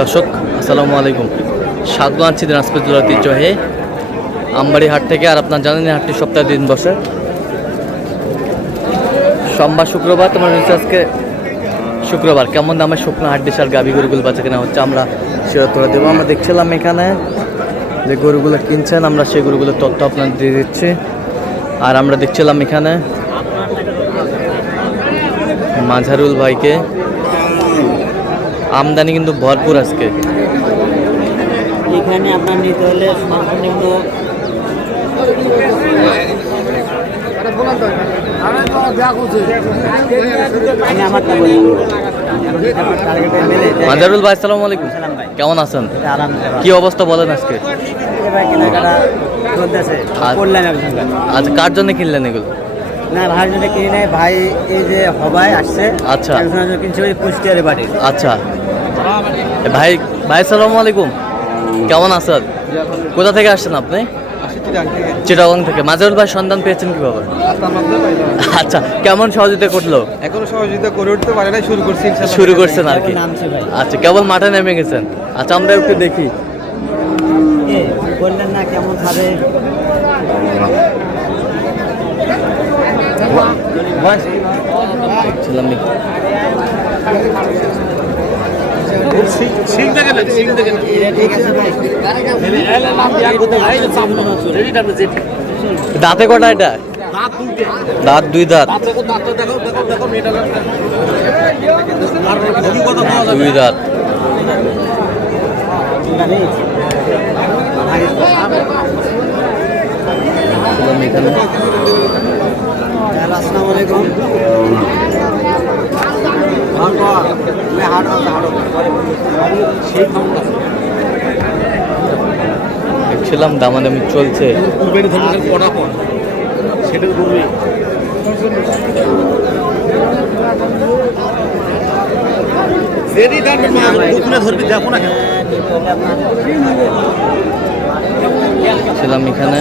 দর্শক আসসালামু আলাইকুম, স্বাগত আছি দিনাজপুর জেলার ঐতিহ্যবাহী আমবাড়ি হাট থেকে। আর আপনার জানেন এই হাটটি সপ্তাহে দিন বসে সোমবার শুক্রবার। তোমার হচ্ছে আজকে শুক্রবার। কেমন দামে শুকনো হাড্ডি সার গাভী গরুগুলো বাচ্চা কেনা হচ্ছে আমরা সেটা তোলা দেবো। আমরা দেখছিলাম এখানে যে গরুগুলো কিনছেন, আমরা সেই গরুগুলোর তথ্য আপনাদের দিয়ে দিচ্ছি। আর আমরা দেখছিলাম এখানে মাঝারুল ভাইকে, আমদানি কিন্তু ভরপুর আজকে। এখানে আপনার নিতে হলে সর্বনিম্ন মাঝারুল ভাই আসসালামু আলাইকুম, কেমন আছেন? কি অবস্থা বলেন আজকে? আচ্ছা, কার জন্য কিনলেন এগুলো? না, ভাই যদি কিনে নেয়, ভাই এই যে হবাই আসছে। আচ্ছা, কিনছে ওই কুষ্টিয়ারের বাড়ি। আচ্ছা ভাই, ভাই আসসালামু আলাইকুম, কেমন আছেন? কোথা থেকে আসছেন আপনি? চিটাগং থেকে। মাঝারুল ভাই সন্ধান পেয়েছেন কিভাবে? আচ্ছা, কেমন সহযোগিতা করলো? এখনো সহযোগিতা করে উঠতে পারে না, শুরু করছেন আর কি। আচ্ছা, কেবল মাঠে নেমে গেছেন। আচ্ছা, আমরা একটু দেখি। বললেন না কেমন খাবে? দেখছিলাম দাঁতে কটা এটা? দাঁত দুই দাঁত। দুই দাঁত। আসসালামু আলাইকুম। দেখছিলাম দামাদামি চলছে। ছিলাম এখানে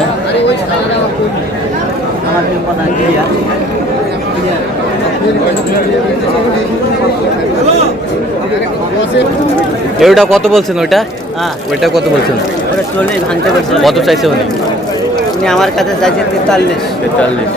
ওইটা কত বলছেন? ওইটা ওইটা কত বলছেন? কত চাইছে উনি? উনি আমার কাছে চাইছে 43। 43।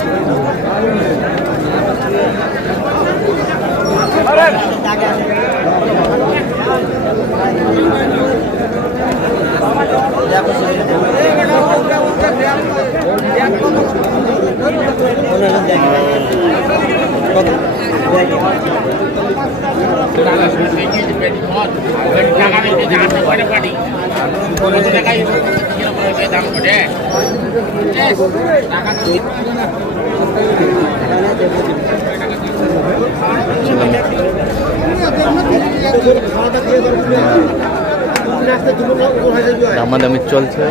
দামাদামি চলছে।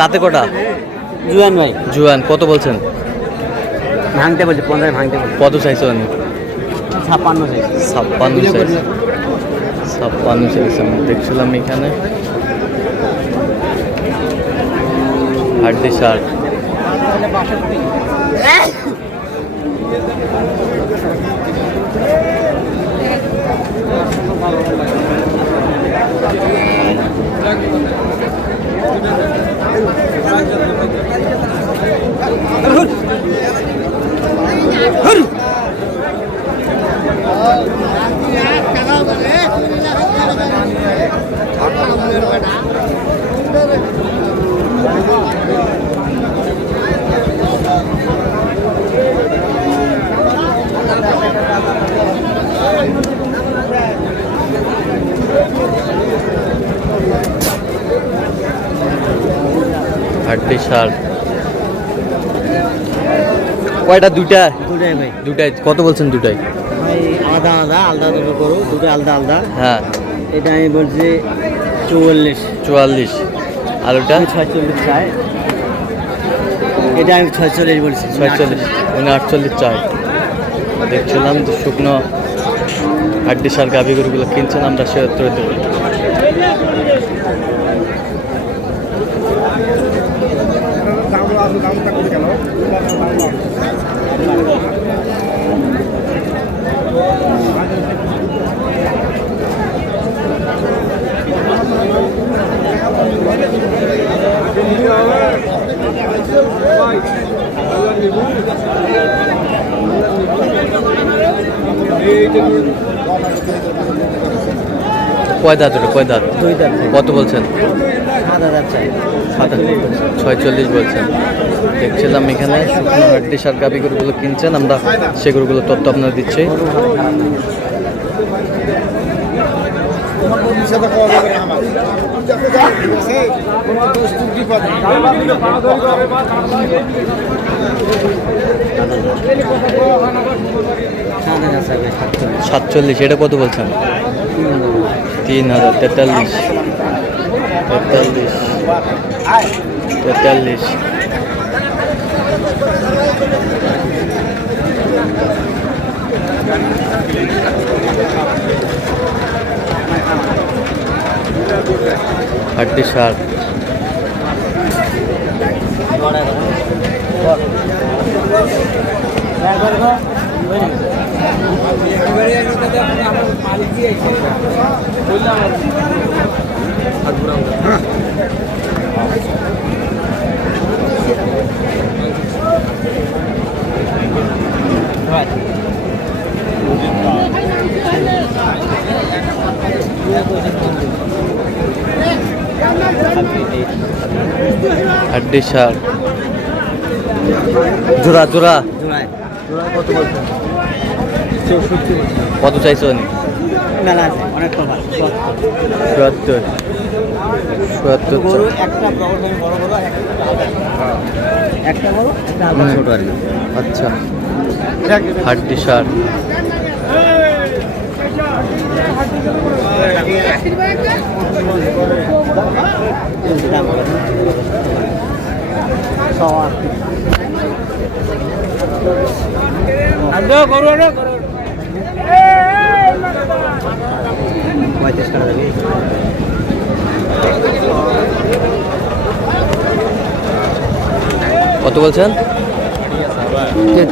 দাঁতে কটা? জুয়ান ভাই। জুয়ান। কত বলছেন? ভাঙতে বলছে 15 ভাঙতে বলছে। কত চাইছে উনি? 56 চাইছে। 56 চাইছে। 56 চাইছে। দেখছিলাম এখানে হাড্ডি সার। হাড্ডি সার কয়টা? দুইটা। দুটাই ভাই। দুটাই। কত বলছেন দুটাই? ভাই আলাদা আলাদা আলাদা দুটো করো, দুটো আলাদা আলাদা। হ্যাঁ, এটা আমি বলছি 44। 44। আর ওটা 46 চাই। এটা আমি 46 বলছি। 46। উনি 48 চাই। দেখছিলাম যে শুকনো হাড্ডি সার গাভী গরুগুলো কিনছেন আমরা সে উত্তর দেবো। কয় দাঁত ওটা, কয় দাঁত? 2 দাঁত। কত বলছেন? 7,000 চাই। 46 বলছেন। দেখছিলাম এখানে শুকনো হাড্ডি সার গাভী গরুগুলো কিনছেন আমরা সে গরুগুলো তথ্য আপনারা দিচ্ছি। সাত হাজার চাই ভাই, 47, এটা কত বলছেন? 3,000। 43, 43। হাড্ডি সার হাড্ডি সার জোড়া জোড়া জোড়ায় কত বলছেন? 64। কত চাইছো নি? মেলা আছে, অনেক কম। 74। গরু একটা বড় বড়, একটা বড়, একটা আবার ছোট আর কি। আচ্ছা, হাড্ডি সার পঁয়ত্রিশ টাকা যাবে। কত বলছেন?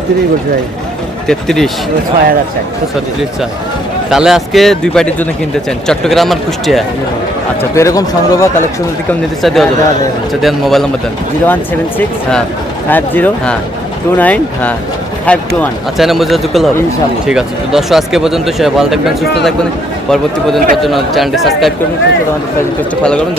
33 বলছে ভাই। 33। 6,000 চাই। 36 চাই। তাহলে আজকে 2 পার্টির জন্য কিনতে চান, চট্টগ্রাম আর কুষ্টিয়া? আচ্ছা, তো এরকম সংগ্রহ বা কালেকশন যদি কেউ নিতে চাই দেওয়া যাবে? দেওয়া যাবে। আচ্ছা, দেন মোবাইল নাম্বার দেন। 0176 হ্যাঁ 50 হ্যাঁ 29 হ্যাঁ 521। আচ্ছা, এই নম্বর যোগাযোগ করলে হবে? ইনশাআল্লাহ। ঠিক আছে। তো দর্শক, আজকে পর্যন্ত সবাই ভালো থাকবেন, সুস্থ থাকবেন। পরবর্তী পর্যন্ত জন্য চ্যানেলটি সাবস্ক্রাইব করবেন, ফলো করবেন, ফেসবুক পেজটি ফলো করবেন।